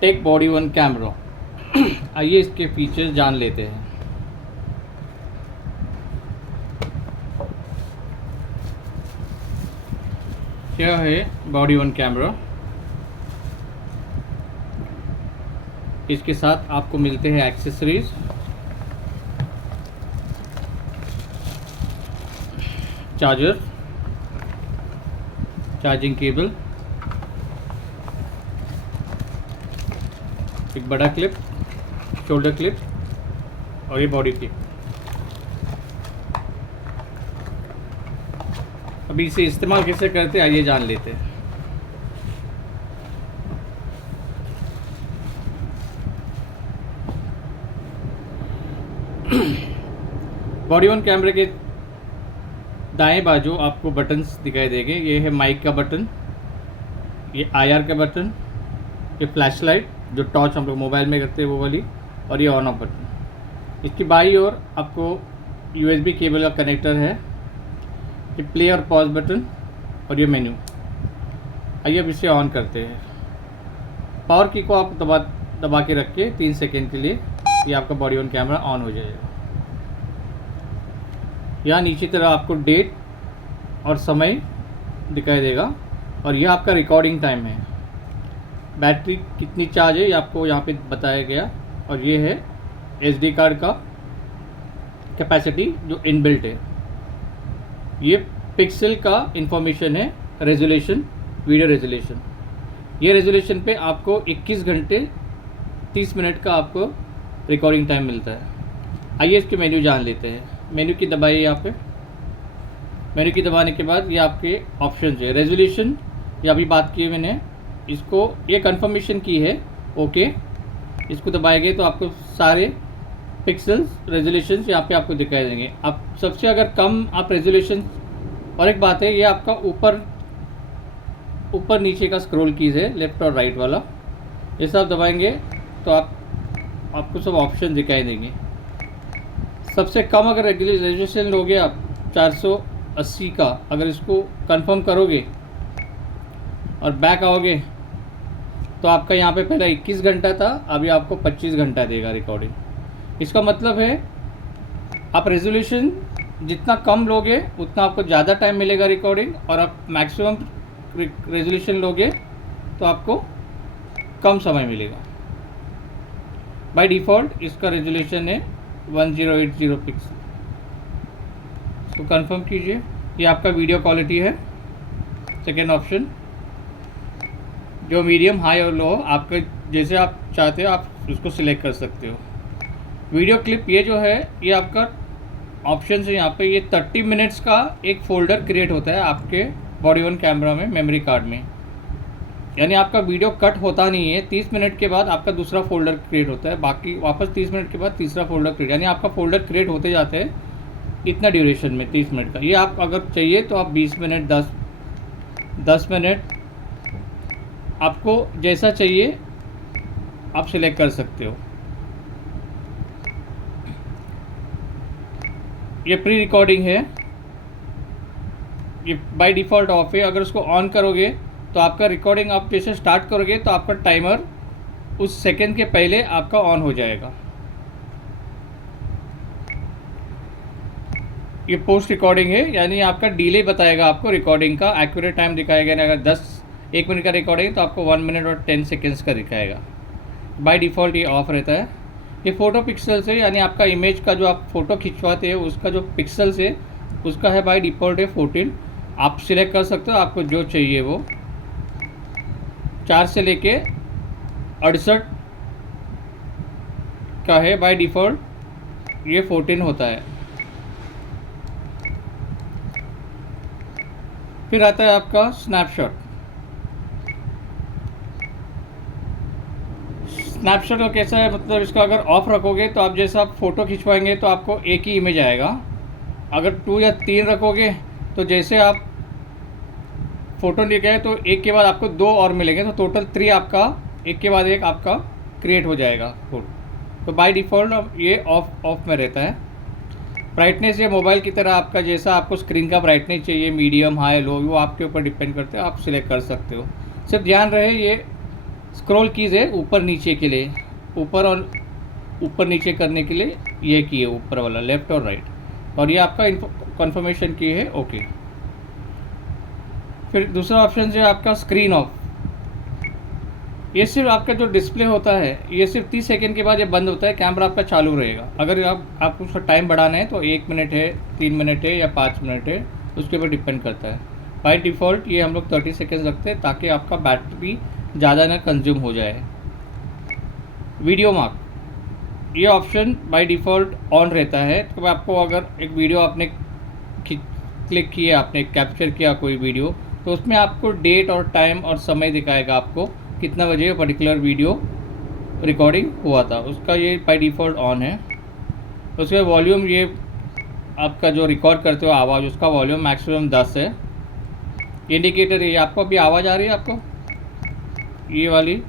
Take body one camera. आइए इसके features जान लेते हैं। क्या है बॉडी वन कैमरा? इसके साथ आपको मिलते हैं एक्सेसरीज, चार्जर, चार्जिंग केबल, एक बड़ा क्लिप, शोल्डर क्लिप और ये बॉडी क्लिप। अभी इसे इस्तेमाल कैसे करते हैं आइए जान लेते हैं। बॉडी वन कैमरे के दाएं बाजू आपको बटन्स दिखाई देंगे। ये है माइक का बटन, ये आईआर का बटन, ये फ्लैश लाइट जो टॉर्च हम लोग मोबाइल में करते हैं वो वाली, और ये ऑन ऑफ बटन। इसकी बाईं ओर आपको यूएसबी केबल का कनेक्टर है, ये प्ले और पॉज बटन और ये मेन्यू। आइए अब इसे ऑन करते हैं। पावर की को आप दबा के रख के 3 सेकेंड के लिए ये आपका बॉडी वन कैमरा ऑन हो जाएगा। यहाँ नीचे तरफ आपको डेट और समय दिखाई देगा और यह आपका रिकॉर्डिंग टाइम है। बैटरी कितनी चार्ज है ये आपको यहाँ पे बताया गया, और ये है एसडी कार्ड का कैपेसिटी जो इनबिल्ट है। ये पिक्सल का इंफॉर्मेशन है, रेजोल्यूशन, वीडियो रेजोल्यूशन। ये रेजोल्यूशन पे आपको 21 घंटे 30 मिनट का आपको रिकॉर्डिंग टाइम मिलता है। आइए इसके मेन्यू जान लेते हैं। मेन्यू की दबाइए यहाँ पे। मेन्यू की दबाने के बाद ये आपके ऑप्शन है। रेजोल्यूशन ये अभी बात की है मैंने, इसको ये कंफर्मेशन की है ओके। इसको दबाएंगे तो आपको सारे पिक्सल्स रेजोल्यूशंस यहाँ पे आपको दिखाई देंगे। आप सबसे अगर कम आप रेजोल्यूशन, और एक बात है ये आपका ऊपर नीचे का स्क्रॉल कीज़ है, लेफ़्ट और राइट वाला। ये सब दबाएंगे तो आपको सब ऑप्शन दिखाई देंगे। सबसे कम अगर रेजोल्यूशन लोगे आप 480 का, अगर इसको कंफर्म करोगे और बैक आओगे तो आपका यहाँ पे पहले 21 घंटा था, अभी आपको 25 घंटा देगा रिकॉर्डिंग। इसका मतलब है आप रेजोल्यूशन जितना कम लोगे उतना आपको ज़्यादा टाइम मिलेगा रिकॉर्डिंग, और आप मैक्सिमम रेजोल्यूशन लोगे तो आपको कम समय मिलेगा। बाय डिफ़ॉल्ट इसका रेजोल्यूशन है 1080 पिक्सल। इसको कंफर्म कीजिए। ये आपका वीडियो क्वालिटी है, सेकेंड ऑप्शन, जो मीडियम, हाई और लो आपके जैसे आप चाहते हो आप उसको सिलेक्ट कर सकते हो। वीडियो क्लिप ये जो है ये आपका ऑप्शन है यहाँ पे। ये 30 मिनट्स का एक फ़ोल्डर क्रिएट होता है आपके बॉडी वन कैमरा में मेमोरी कार्ड में, यानी आपका वीडियो कट होता नहीं है। 30 मिनट के बाद आपका दूसरा फ़ोल्डर क्रिएट होता है, बाकी वापस 30 मिनट के बाद तीसरा फ़ोल्डर क्रिएट, यानी आपका फ़ोल्डर क्रिएट होते जाते हैं इतना ड्यूरेशन में 30 मिनट का। ये आप अगर चाहिए तो आप 20 मिनट 10 मिनट आपको जैसा चाहिए आप सिलेक्ट कर सकते हो। ये प्री रिकॉर्डिंग है, ये बाय डिफ़ॉल्ट ऑफ है। अगर उसको ऑन करोगे तो आपका रिकॉर्डिंग आप जैसे स्टार्ट करोगे तो आपका टाइमर उस सेकंड के पहले आपका ऑन हो जाएगा। ये पोस्ट रिकॉर्डिंग है, यानी आपका डिले बताएगा आपको रिकॉर्डिंग का, एक्यूरेट टाइम दिखाएगा। यानी अगर 1 मिनट का रिकॉर्डिंग तो आपको 1 मिनट और 10 सेकेंड्स का दिखाएगा। बाय डिफ़ॉल्ट ये ऑफ रहता है। ये फ़ोटो पिक्सल्स है, यानी आपका इमेज का जो आप फ़ोटो खिंचवाते हैं उसका जो पिक्सल्स है उसका है बाय डिफ़ॉल्ट है 14। आप सिलेक्ट कर सकते हो आपको जो चाहिए वो। 4 से लेके 68 का है, बाय डिफ़ॉल्ट ये 14 होता है। फिर आता है आपका स्नैपशॉट। स्नैपशॉट का कैसा है, मतलब इसका अगर ऑफ रखोगे तो आप जैसा आप फ़ोटो खिंचवाएंगे तो आपको एक ही इमेज आएगा। अगर 2 या 3 रखोगे तो जैसे आप फ़ोटो लिखे तो एक के बाद आपको 2 और मिलेंगे, तो टोटल 3 आपका एक के बाद एक आपका क्रिएट हो जाएगा फोटो। तो बाय डिफ़ॉल्ट ये ऑफ में रहता है। ब्राइटनेस ये मोबाइल की तरह आपका जैसा आपको स्क्रीन का ब्राइटनेस चाहिए, मीडियम, हाई, लो, वो आपके ऊपर डिपेंड करते हैं, आप सिलेक्ट कर सकते हो। सिर्फ ध्यान रहे ये स्क्रॉल कीज़ है ऊपर नीचे के लिए, ऊपर और ऊपर नीचे करने के लिए ये की है ऊपर वाला, लेफ़्ट और राइट, और ये आपका कन्फर्मेशन की है ओके। फिर दूसरा ऑप्शन है आपका स्क्रीन ऑफ। ये सिर्फ आपका जो डिस्प्ले होता है ये सिर्फ 30 सेकंड के बाद ये बंद होता है, कैमरा आपका चालू रहेगा। अगर आपको उसका टाइम बढ़ाना है तो 1 मिनट है, 3 मिनट है या 5 मिनट है, उसके ऊपर डिपेंड करता है। बाय डिफ़ॉल्ट ये हम लोग 30 सेकेंड्स रखते हैं ताकि आपका बैटरी ज़्यादा ना कंज्यूम हो जाए। वीडियो मार्क, ये ऑप्शन बाय डिफ़ॉल्ट ऑन रहता है। तो आपको अगर एक वीडियो आपने क्लिक किया, आपने कैप्चर किया कोई वीडियो, तो उसमें आपको डेट और टाइम और समय दिखाएगा आपको कितना बजे पर्टिकुलर वीडियो रिकॉर्डिंग हुआ था, उसका ये बाय डिफ़ॉल्ट ऑन है। उसके वॉल्यूम, ये आपका जो रिकॉर्ड करते हो आवाज़, उसका वॉल्यूम मैक्सिमम 10 है। इंडिकेटर, ये आपको अभी आवाज़ आ रही है आपको, ये वाली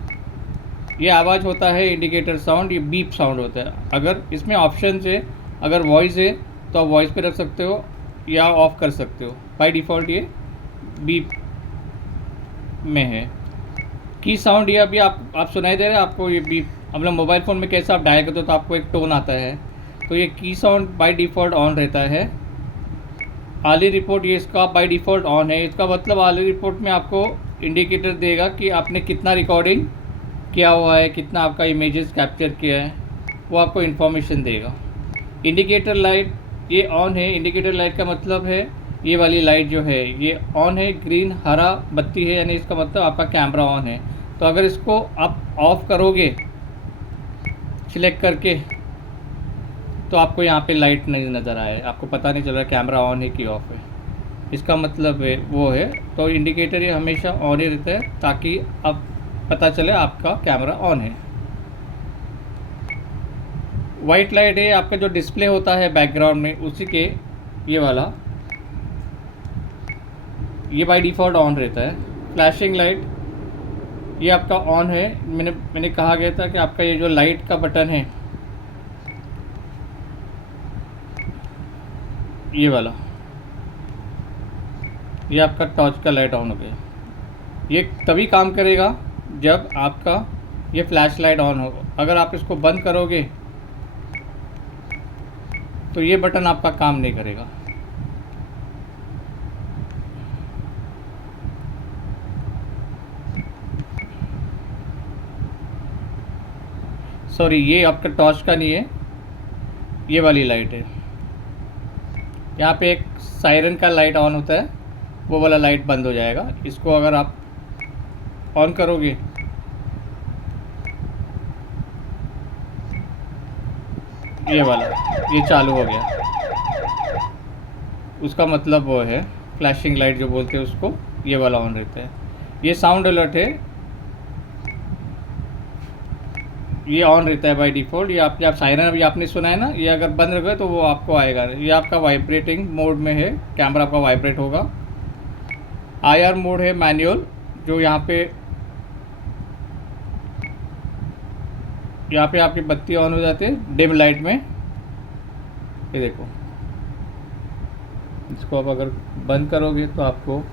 ये आवाज़ होता है इंडिकेटर साउंड, ये बीप साउंड होता है। अगर इसमें ऑप्शन है, अगर वॉइस है तो आप वॉइस पे रख सकते हो या ऑफ़ कर सकते हो। बाय डिफ़ॉल्ट ये बीप में है। की साउंड, ये अभी आप सुनाई दे रहे हैं आपको, ये बीप अपना मोबाइल फ़ोन में कैसे आप डायल करते हो तो आपको एक टोन आता है, तो ये की साउंड बाय डिफ़ॉल्ट ऑन रहता है। आली रिपोर्ट, ये इसका बाय डिफ़ॉल्ट ऑन है। इसका मतलब आली रिपोर्ट में आपको इंडिकेटर देगा कि आपने कितना रिकॉर्डिंग किया हुआ है, कितना आपका इमेजेस कैप्चर किया है, वो आपको इन्फॉर्मेशन देगा। इंडिकेटर लाइट ये ऑन है। इंडिकेटर लाइट का मतलब है ये वाली लाइट जो है ये ऑन है, ग्रीन हरा बत्ती है, यानी इसका मतलब आपका कैमरा ऑन है। तो अगर इसको आप ऑफ़ करोगे सिलेक्ट करके तो आपको यहाँ पे लाइट नहीं नज़र आए, आपको पता नहीं चल रहा कैमरा ऑन है कि ऑफ़ है। इसका मतलब है वो है, तो इंडिकेटर ये हमेशा ऑन ही रहता है ताकि अब पता चले आपका कैमरा ऑन है। वाइट लाइट है आपका जो डिस्प्ले होता है बैकग्राउंड में, उसी के ये वाला, ये बाय डिफ़ॉल्ट ऑन रहता है। फ्लैशिंग लाइट ये आपका ऑन है। मैंने कहा गया था कि आपका ये जो लाइट का बटन है ये वाला, ये आपका टॉर्च का लाइट ऑन हो गया। ये तभी काम करेगा जब आपका ये फ्लैश लाइट ऑन हो। अगर आप इसको बंद करोगे तो ये बटन आपका काम नहीं करेगा। सॉरी, ये आपका टॉर्च का नहीं है, ये वाली लाइट है। यहाँ पे एक सायरन का लाइट ऑन होता है, वो वाला लाइट बंद हो जाएगा। इसको अगर आप ऑन करोगे ये वाला, ये चालू हो गया, उसका मतलब वो है फ्लैशिंग लाइट जो बोलते हैं उसको, ये वाला ऑन रहता है। ये साउंड अलर्ट है, ये ऑन रहता है बाय डिफ़ॉल्ट। ये आप सायरन अभी आपने सुना है ना, ये अगर बंद रखोगे तो वो आपको आएगा। ये आपका वाइब्रेटिंग मोड में है, कैमरा आपका वाइब्रेट होगा। IR मोड है मैनुअल, जो यहाँ पे आपकी बत्ती ऑन हो जाती है डिम लाइट में। ये देखो, इसको आप अगर बंद करोगे तो आपको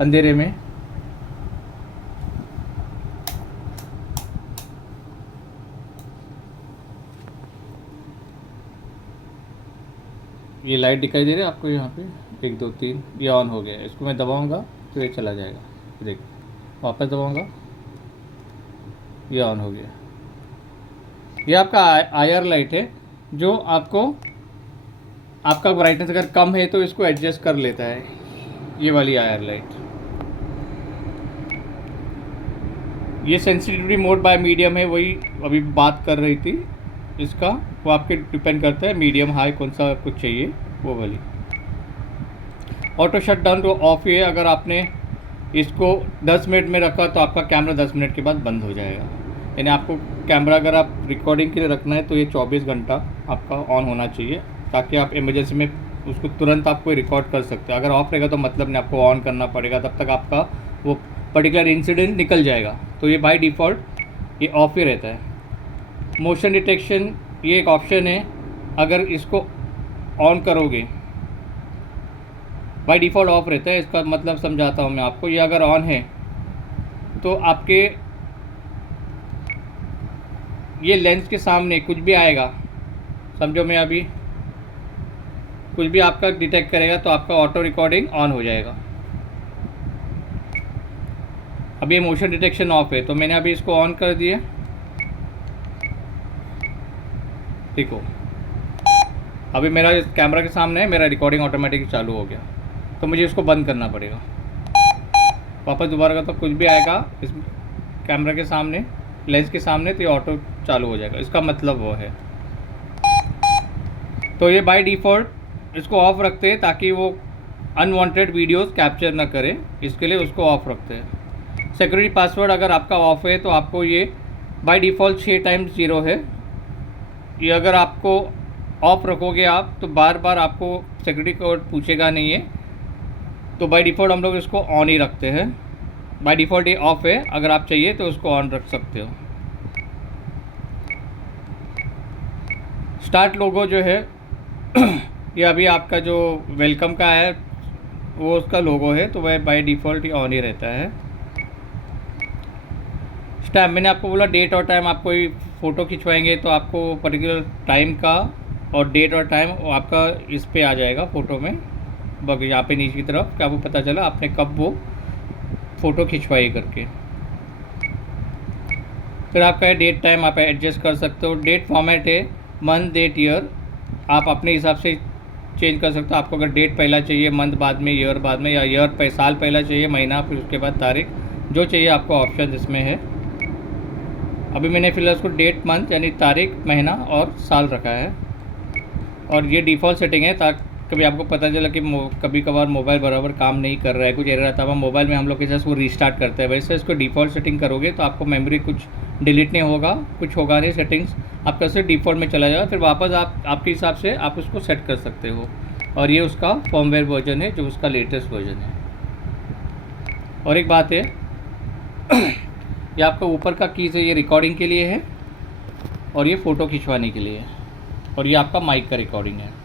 अंधेरे में ये लाइट दिखाई दे रही है आपको, यहाँ पे 1 2 3 ये ऑन हो गया। इसको मैं दबाऊंगा तो ये चला जाएगा। देखिए, वापस दबाऊंगा, ये ऑन हो गया। ये आपका IR लाइट है, जो आपका ब्राइटनेस अगर कम है तो इसको एडजस्ट कर लेता है, ये वाली IR लाइट। ये सेंसिटिविटी मोड बाय मीडियम है, वही अभी बात कर रही थी इसका, वो आपके डिपेंड करता है मीडियम हाई कौन सा कुछ चाहिए वो वाली। ऑटो शट डाउन तो ऑफ ही है। अगर आपने इसको 10 मिनट में रखा तो आपका कैमरा 10 मिनट के बाद बंद हो जाएगा। यानी आपको कैमरा अगर आप रिकॉर्डिंग के लिए रखना है तो ये 24 घंटा आपका ऑन होना चाहिए, ताकि आप इमरजेंसी में उसको तुरंत आपको रिकॉर्ड कर सकते हो। अगर ऑफ रहेगा तो मतलब नहीं, आपको ऑन करना पड़ेगा, तब तक आपका वो पर्टिकुलर इंसिडेंट निकल जाएगा। तो ये बाय डिफ़ॉल्ट ये ऑफ ही रहता है। मोशन डिटेक्शन ये एक ऑप्शन है, अगर इसको ऑन करोगे, बाय डिफ़ॉल्ट ऑफ रहता है। इसका मतलब समझाता हूँ मैं आपको। ये अगर ऑन है तो आपके ये लेंस के सामने कुछ भी आएगा, समझो मैं अभी कुछ भी आपका डिटेक्ट करेगा तो आपका ऑटो रिकॉर्डिंग ऑन हो जाएगा। अभी मोशन डिटेक्शन ऑफ है, तो मैंने अभी इसको ऑन कर दिया। देखो अभी मेरा इस कैमरा के सामने है, मेरा रिकॉर्डिंग ऑटोमेटिक चालू हो गया। तो मुझे इसको बंद करना पड़ेगा। वापस दोबारा का तो कुछ भी आएगा इस कैमरा के सामने, लेंस के सामने, तो ये ऑटो चालू हो जाएगा। इसका मतलब वो है। तो ये बाय डिफ़ॉल्ट इसको ऑफ रखते हैं ताकि वो अनवांटेड वीडियोस कैप्चर ना करे, इसके लिए उसको ऑफ रखते हैं। सिक्योरिटी पासवर्ड अगर आपका ऑफ है तो आपको ये बाय डिफ़ॉल्ट 6 टाइम्स 0 है। ये अगर आपको ऑफ रखोगे आप तो बार बार आपको सिक्योरिटी कोड पूछेगा नहीं है। तो बाय डिफ़ॉल्ट हम लोग इसको ऑन ही रखते हैं। बाय डिफ़ॉल्ट ये ऑफ है, अगर आप चाहिए तो उसको ऑन रख सकते हो। स्टार्ट लोगो जो है ये अभी आपका जो वेलकम का है वो उसका लोगो है, तो वह बाय डिफ़ॉल्ट ही ऑन ही रहता है। स्टैम्प मैंने आपको बोला डेट और टाइम, आप कोई फ़ोटो खिंचवाएंगे तो आपको पर्टिकुलर टाइम का और डेट और टाइम आपका इस पे आ जाएगा फ़ोटो में, बग यहाँ पे नीचे की तरफ, क्या आपको पता चला आपने कब वो फ़ोटो खिंचवाई करके। फिर आपका है डेट टाइम, आप एडजस्ट कर सकते हो। डेट फॉर्मेट है मंथ डेट ईयर, आप अपने हिसाब से चेंज कर सकते हो। आपको अगर डेट पहला चाहिए, मंथ बाद में, ईयर बाद में, या ईयर साल पहला चाहिए, महीना, फिर उसके बाद तारीख, जो चाहिए आपको ऑप्शन इसमें है। अभी मैंने फिलहाल उसको डेट, मंथ यानी तारीख, महीना और साल रखा है। और ये डिफ़ॉल्ट सेटिंग है ताकि कभी आपको पता चला कि कभी कभार मोबाइल बराबर काम नहीं कर रहा है, कुछ एरर आता है, मोबाइल में हम लोग कैसे उसको रीस्टार्ट करते हैं, वैसे इसको डिफ़ॉल्ट सेटिंग करोगे तो आपको मेमोरी कुछ डिलीट नहीं होगा, कुछ होगा नहीं, सेटिंग्स आपका सिर्फ डिफ़ॉल्ट में चला जाएगा। फिर वापस आप आपके हिसाब से आप उसको सेट कर सकते हो। और ये उसका फर्मवेयर वर्जन है, जो उसका लेटेस्ट वर्जन है। और एक बात है ये आपका ऊपर का कीज़ है, ये रिकॉर्डिंग के लिए है और ये फ़ोटो खिंचवाने के लिए है, और ये आपका माइक का रिकॉर्डिंग है।